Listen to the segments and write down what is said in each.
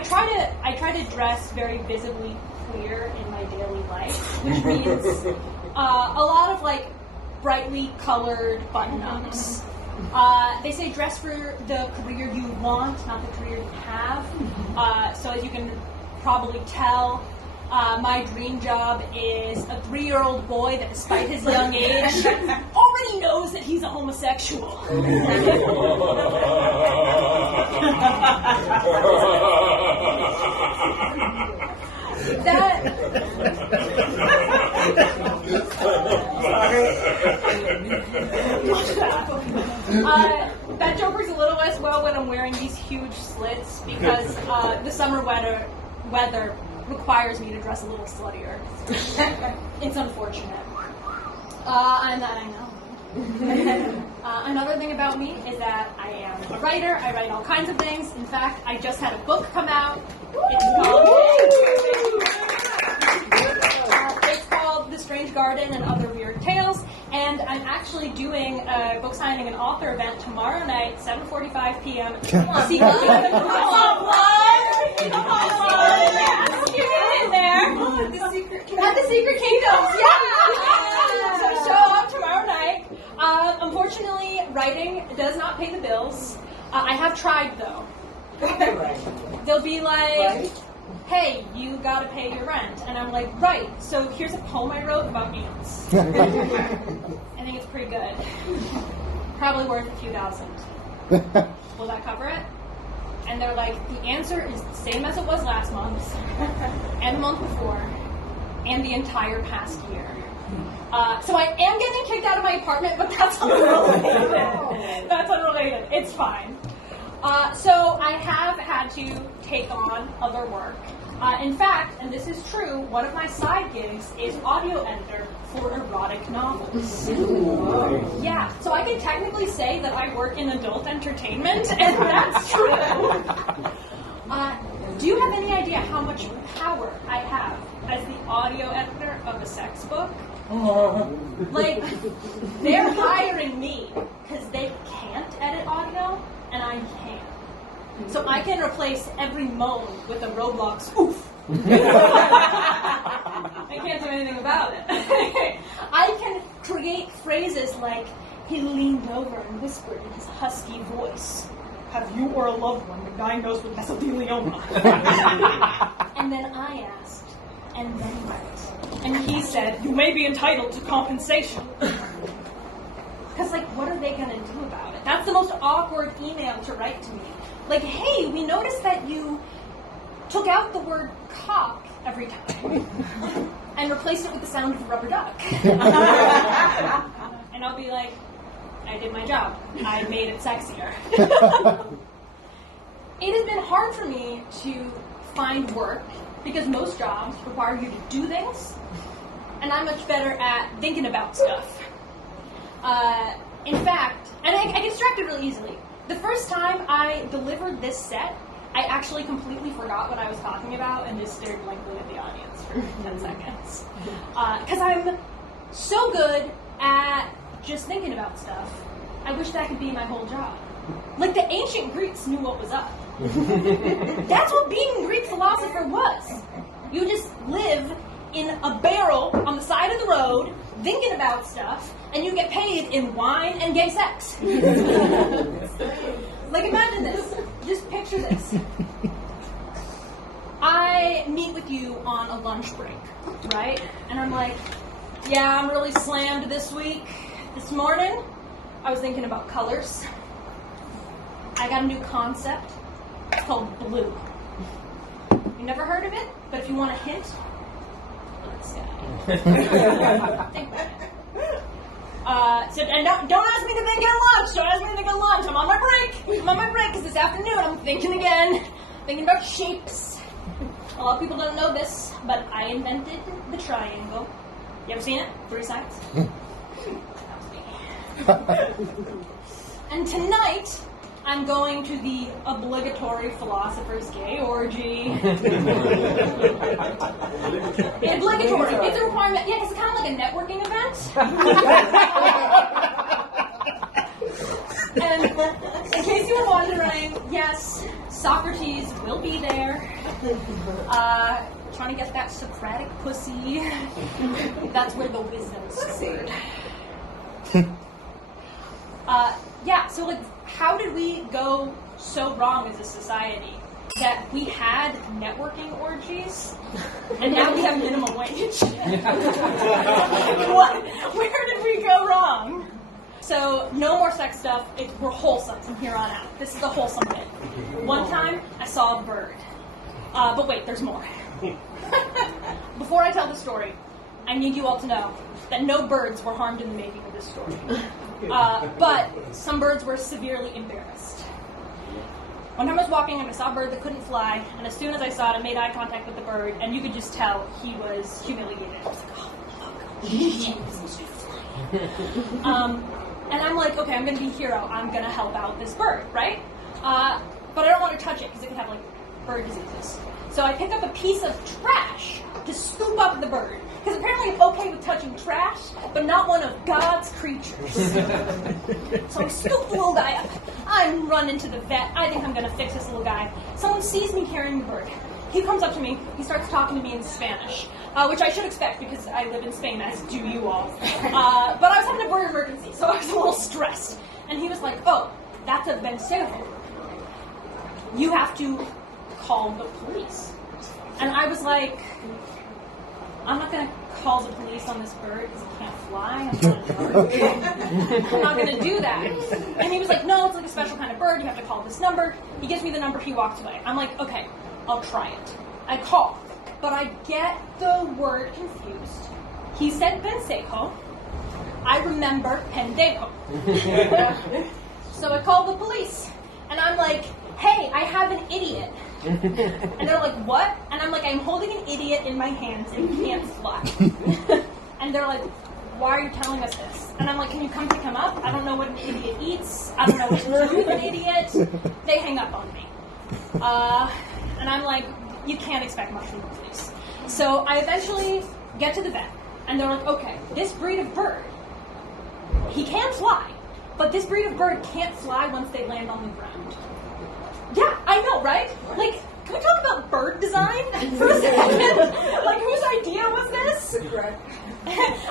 I try to dress very visibly queer in my daily life, which means a lot of like brightly colored button-ups. They say dress for the career you want, not the career you have. So as you can probably tell, my dream job is a 3-year-old boy that, despite his young age, already knows that he's a homosexual. That joke works a little less well when I'm wearing these huge slits because the summer weather requires me to dress a little sluttier. It's unfortunate. And that I know. Another thing about me is that I am a writer. I write all kinds of things. In fact, I just had a book come out. It's called The Strange Garden and Other Weird Tales. And I'm actually doing a book signing and author event tomorrow night, 7:45 p.m. Secret Kingdom. At the Secret Kingdoms, yeah! So show up tomorrow night. Unfortunately, writing does not pay the bills. I have tried, though. They'll be like, hey, you gotta pay your rent. And I'm like, right, so here's a poem I wrote about ants. I think it's pretty good. Probably worth a few thousand. Will that cover it? And they're like, the answer is the same as it was last month, and the month before, and the entire past year. So I am getting kicked out of my apartment, but that's unrelated. That's unrelated. It's fine. So I have had to take on other work. In fact, and this is true, one of my side gigs is audio editor for erotic novels. Yeah, so I can technically say that I work in adult entertainment, and that's true. Do you have any idea how much power I have as the audio editor of a sex book? Like, they're hiring me because they can't edit audio, and I can. So I can replace every moan with a Roblox oof. I can't do anything about it. I can create phrases like, he leaned over and whispered in his husky voice, have you or a loved one been diagnosed with mesothelioma? And then I asked, and then what? And he said, you may be entitled to compensation. Because, like, what are they going to do about it? That's the most awkward email to write to me. Like, hey, we noticed that you took out the word cock every time and replaced it with the sound of a rubber duck. And I'll be like, I did my job. I made it sexier. It has been hard for me to find work because most jobs require you to do things, and I'm much better at thinking about stuff. In fact, and I get distracted really easily. The first time I delivered this set, I actually completely forgot what I was talking about and just stared blankly at the audience for 10 seconds. Because I'm so good at just thinking about stuff. I wish that could be my whole job. Like, the ancient Greeks knew what was up. That's what being a Greek philosopher was. You just live in a barrel on the side of the road, thinking about stuff, and you get paid in wine and gay sex. Like, imagine this. Just picture this. I meet with you on a lunch break, right? And I'm like, yeah, I'm really slammed this week. This morning, I was thinking about colors. I got a new concept. It's called blue. You never heard of it? But if you want a hint, let's see. Think about it. So, and don't ask me to think at lunch. Don't ask me to think at lunch. I'm on my break. I'm on my break because this afternoon I'm thinking again. Thinking about shapes. A lot of people don't know this, but I invented the triangle. You ever seen it? 3 sides? That was me. And tonight, I'm going to the obligatory philosopher's gay orgy. Obligatory. It's a requirement. Yeah, it's kind of like a networking event. And in case you were wondering, yes, Socrates will be there. Trying to get that Socratic pussy. That's where the wisdom's stored. Yeah, so like, how did we go so wrong as a society that we had networking orgies and now we have minimum wage? What? Where did we go wrong? So no more sex stuff. We're wholesome from here on out. This is the wholesome bit. One time I saw a bird. But wait, there's more. Before I tell the story, I need you all to know that no birds were harmed in the making of this story. But some birds were severely embarrassed. One time I was walking and I saw a bird that couldn't fly, and as soon as I saw it, I made eye contact with the bird, and you could just tell he was humiliated. I was like, oh, and I'm like, okay, I'm going to be a hero. I'm going to help out this bird, right? But I don't want to touch it because it could have, like, bird diseases. So I pick up a piece of trash to scoop up the bird. Because apparently I'm okay with touching trash, but not one of God's creatures. So I scoop the little guy up. I'm running to the vet. I think I'm going to fix this little guy. Someone sees me carrying the bird. He comes up to me. He starts talking to me in Spanish, which I should expect because I live in Spain, as do you all. But I was having a bird emergency, so I was a little stressed. And he was like, oh, that's a vencejo. You have to call the police. And I was like, I'm not going to call the police on this bird because it can't fly. I'm not going to do that. And he was like, no, it's like a special kind of bird. You have to call this number. He gives me the number. He walks away. I'm like, okay, I'll try it. I call, but I get the word confused. He said vencejo. I remember pendejo. So I call the police. And I'm like, hey, I have an idiot. And they're like, what? And I'm like, I'm holding an idiot in my hands and he can't fly. And they're like, why are you telling us this? And I'm like, can you come pick him up? I don't know what an idiot eats. I don't know what to do with an idiot. They hang up on me. And I'm like, you can't expect much from the police. So I eventually get to the vet. And they're like, okay, this breed of bird, he can fly. But this breed of bird can't fly once they land on the ground. Yeah, I know, right? Like, can we talk about bird design for a second? Like, whose idea was this?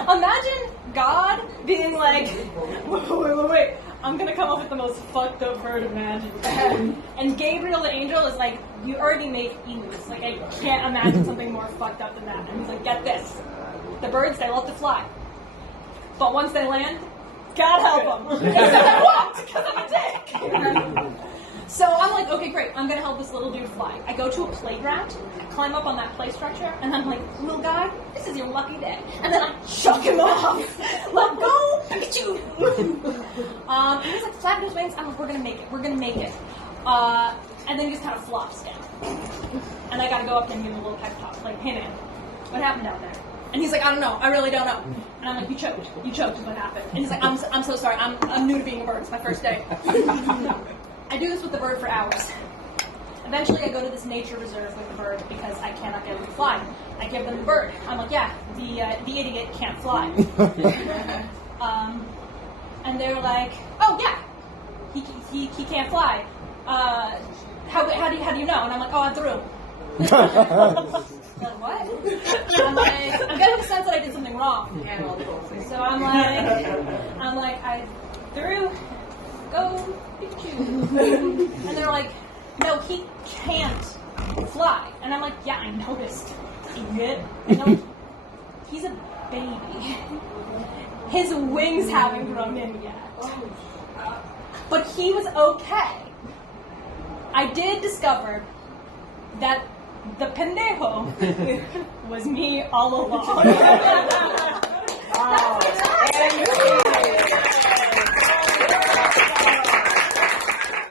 Imagine God being like, wait, I'm going to come up with the most fucked up bird imaginable. And Gabriel the angel is like, you already made emus. Like, I can't imagine something more fucked up than that. And he's like, get this. The birds, they love to fly. But once they land, God help them. Except I won't, because I'm a dick. So I'm like, okay, great. I'm going to help this little dude fly. I go to a playground, climb up on that play structure, and I'm like, little guy, this is your lucky day. And then I chuck him off. Let go, Pikachu. And he's like, flapping his wings. I'm like, we're going to make it. We're going to make it. And then he just kind of flops down. And I got to go up to him and give him a little pep talk. Like, hey, man, what happened down there? And he's like, I don't know. I really don't know. And I'm like, you choked. You choked is what happened. And he's like, I'm so sorry. I'm new to being a bird. It's my first day. I do this with the bird for hours. Eventually, I go to this nature reserve with the bird because I cannot get it to fly. I give them the bird. I'm like, yeah, the idiot can't fly. And they're like, oh yeah, he can't fly. How do you know? And I'm like, oh, I threw him. Like, what? I'm like, I'm getting the sense that I did something wrong. So I'm like, I threw. Go Pikachu. And they're like, no, he can't fly. And I'm like, yeah, I noticed. Idiot. And they're like, he's a baby. His wings haven't grown in yet. But he was okay. I did discover that the pendejo was me all along.